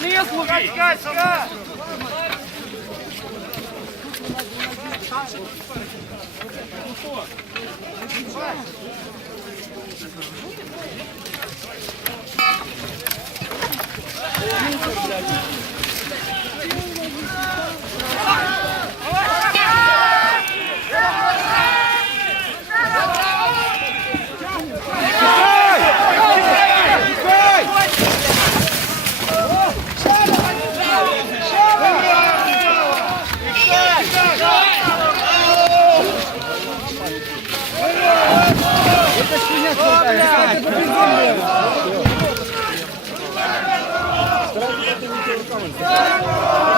Вниз, Луганська! Там ще 네.